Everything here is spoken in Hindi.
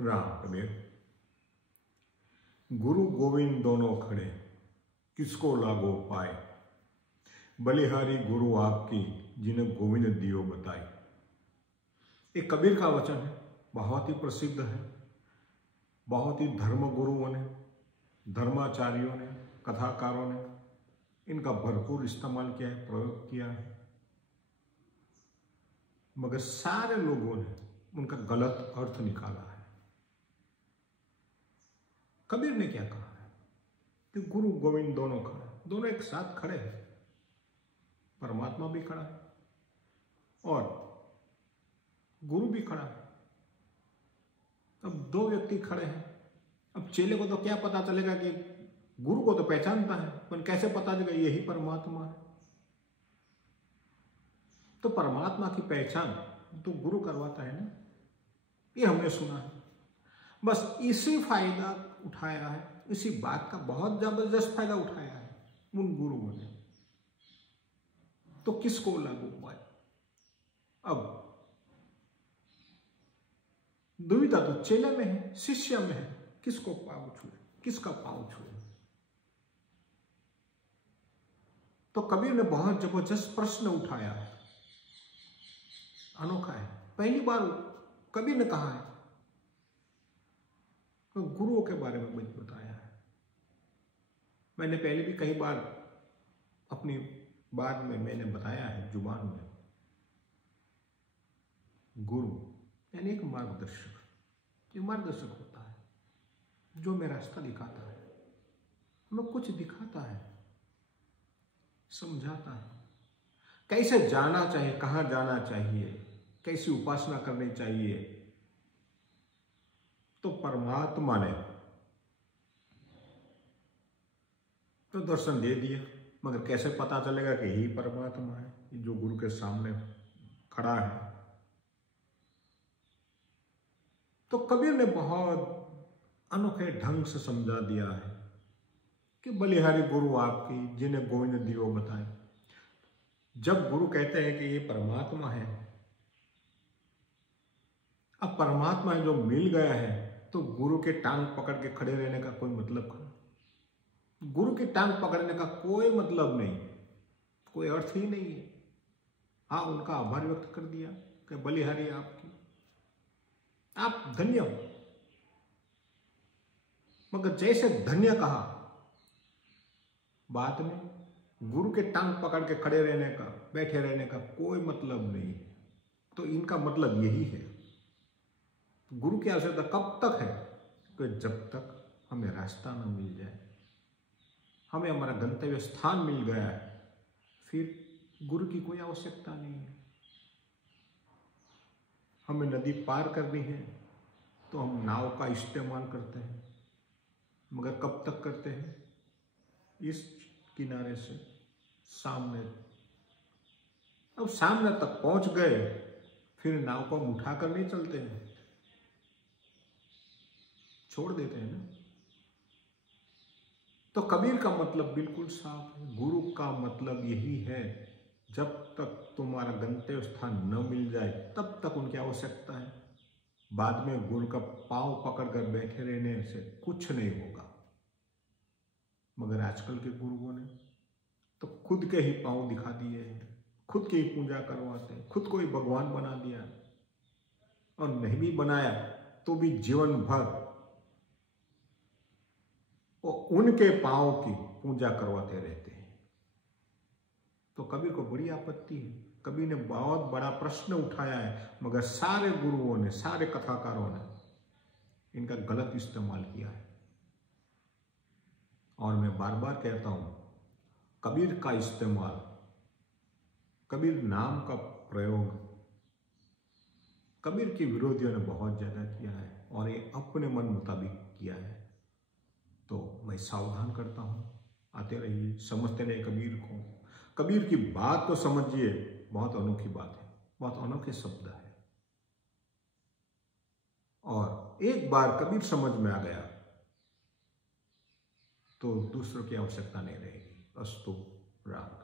राम कबीर। गुरु गोविंद दोनों खड़े, किसको लागो पाए। बलिहारी गुरु आपकी, जिन्हें गोविंद दियो बताए। एक कबीर का वचन है, बहुत ही प्रसिद्ध है। बहुत ही धर्म गुरुओं ने, धर्माचार्यों ने, कथाकारों ने इनका भरपूर इस्तेमाल किया है, प्रयोग किया है, मगर सारे लोगों ने उनका गलत अर्थ निकाला है। कबीर ने क्या कहा है कि गुरु गोविंद दोनों खड़े, दोनों एक साथ खड़े हैं। परमात्मा भी खड़ा है और गुरु भी खड़ा है। अब दो व्यक्ति खड़े हैं। अब चेले को तो क्या पता चलेगा कि गुरु को तो पहचानता है, पर कैसे पता चलेगा यही परमात्मा है। तो परमात्मा की पहचान तो गुरु करवाता है ना, ये हमने सुना है। बस इसी फायदा उठाया है, इसी बात का बहुत जबरदस्त फायदा उठाया है उन गुरुओं ने। तो किसको लागू पाए। अब दुविधा तो चेले में है, शिष्य में है, किसको पाँव छुए, किसका पाँव छुए। तो कबीर ने बहुत जबरदस्त प्रश्न उठाया है, अनोखा है। पहली बार कबीर ने कहा है तो गुरुओं के बारे में मुझे बताया है। मैंने पहले भी कई बार अपनी बात में मैंने बताया है जुबान में, गुरु यानी एक मार्गदर्शक। जो मार्गदर्शक होता है, जो हमें रास्ता दिखाता है, हमें कुछ दिखाता है, समझाता है, कैसे जाना चाहिए, कहाँ जाना चाहिए, कैसी उपासना करनी चाहिए। तो परमात्मा ने तो दर्शन दे दिया, मगर कैसे पता चलेगा कि यही परमात्मा है जो गुरु के सामने खड़ा है। तो कबीर ने बहुत अनोखे ढंग से समझा दिया है कि बलिहारी गुरु आपकी, जिन्हें गोविंद दियो बताए। जब गुरु कहते हैं कि ये परमात्मा है, अब परमात्मा है जो मिल गया है, तो गुरु के टांग पकड़ के खड़े रहने का कोई मतलब नहीं। गुरु की टांग पकड़ने का कोई मतलब नहीं, कोई अर्थ ही नहीं है। हाँ, उनका आभार व्यक्त कर दिया कि बलिहारी आपकी, आप धन्य हो। मगर जैसे धन्य कहा, बाद में गुरु के टांग पकड़ के खड़े रहने का, बैठे रहने का कोई मतलब नहीं। तो इनका मतलब यही है, गुरु की आवश्यकता कब तक है कि जब तक हमें रास्ता न मिल जाए, हमें हमारा गंतव्य स्थान मिल गया है, फिर गुरु की कोई आवश्यकता नहीं है। हमें नदी पार करनी है तो हम नाव का इस्तेमाल करते हैं, मगर कब तक करते हैं, इस किनारे से सामने। अब सामने तक पहुंच गए, फिर नाव को हम उठाकर नहीं चलते हैं, छोड़ देते हैं ना। तो कबीर का मतलब बिल्कुल साफ है। गुरु का मतलब यही है, जब तक तुम्हारा गंतव्य स्थान न मिल जाए तब तक उनकी आवश्यकता है। बाद में गुरु का पांव पकड़कर बैठे रहने से कुछ नहीं होगा। मगर आजकल के गुरुओं ने तो खुद के ही पांव दिखा दिए हैं, खुद की ही पूजा करवाते हैं, खुद को ही भगवान बना दिया, और नहीं भी बनाया तो भी जीवन भर वो उनके पांव की पूजा करवाते रहते हैं। तो कबीर को बड़ी आपत्ति है। कबीर ने बहुत बड़ा प्रश्न उठाया है, मगर सारे गुरुओं ने, सारे कथाकारों ने इनका गलत इस्तेमाल किया है। और मैं बार बार कहता हूं, कबीर का इस्तेमाल, कबीर नाम का प्रयोग कबीर के विरोधियों ने बहुत ज्यादा किया है, और ये अपने मन मुताबिक किया है। तो मैं सावधान करता हूं, आते रहिए, समझते रहिए कबीर को। कबीर की बात तो समझिए, बहुत अनोखी बात है, बहुत अनोखे शब्द है। और एक बार कबीर समझ में आ गया तो दूसरों की आवश्यकता नहीं रहेगी। अस्तु राम।